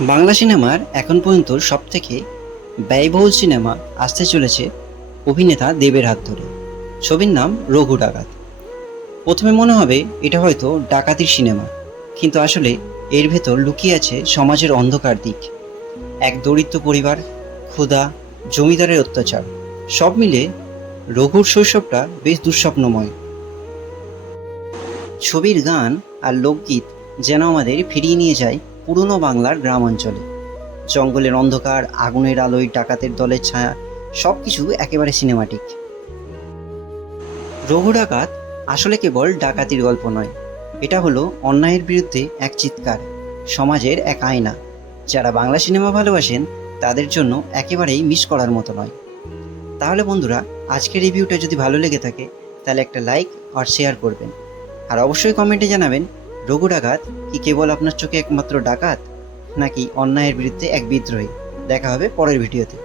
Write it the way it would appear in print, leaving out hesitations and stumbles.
বাংলা সিনেমার এখন পর্যন্ত সবথেকে ব্যয়বহুল সিনেমা আসতে চলেছে অভিনেতা দেবের হাত ধরে। ছবির নাম রঘু ডাকাত। প্রথমে মনে হবে এটা হয়তো ডাকাতির সিনেমা, কিন্তু আসলে এর ভেতর লুকিয়ে আছে সমাজের অন্ধকার দিক। এক দরিদ্র পরিবার, ক্ষুধা, জমিদারের অত্যাচার, সব মিলে রঘুর শৈশবটা বেশ দুঃস্বপ্নময়। ছবির গান আর লোকগীত যেন আমাদের ফিরিয়ে নিয়ে যায় পুরনো বাংলার গ্রাম অঞ্চলে। জঙ্গলের অন্ধকার, আগুনের আলোয় ডাকাতের দলের ছায়া, সবকিছু একেবারে সিনেমাটিক। রঘু ডাকাত আসলে কেবল ডাকাতির গল্প নয়, এটা হলো অন্যায়ের বিরুদ্ধে এক চিৎকার, সমাজের এক আয়না। যারা বাংলা সিনেমা ভালোবাসেন তাদের জন্য একেবারেই মিস করার মতো নয়। তাহলে বন্ধুরা, আজকের রিভিউটা যদি ভালো লেগে থাকে তাহলে একটা লাইক আর শেয়ার করবেন। আর অবশ্যই কমেন্টে জানাবেন, রঘু ডাকাত কি কেবল আপনার চোখে একমাত্র ডাকাত, নাকি অন্যায়ের বিরুদ্ধে এক বিদ্রোহী। দেখা হবে পরের ভিডিওতে।